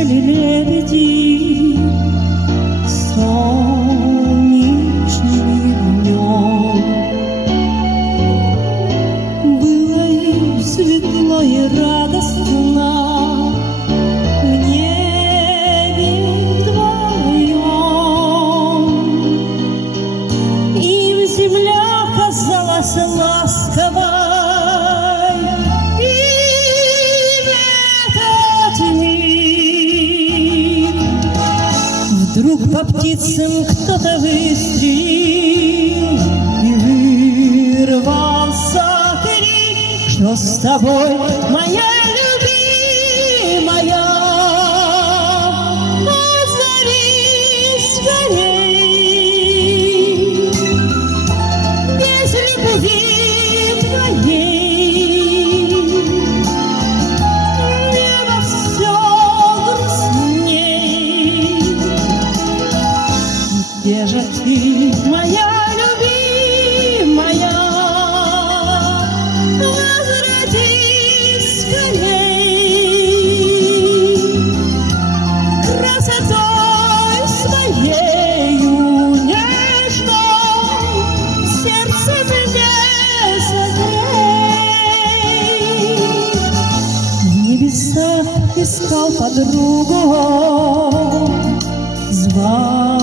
летели лебеди солнечным днем. Было им светло и радостно в небе вдвоем. Им земля казалась ласковой, вдруг по птицам кто-то выстрелил, и вырвался крик: что с тобой, моя любимая? Отзовись скорей, без любви твоей небо все грустней. Где же ты, моя любимая? Возвратись скорей, красотой своею нежной сердце мне согрей. В небесах искал подругу, звал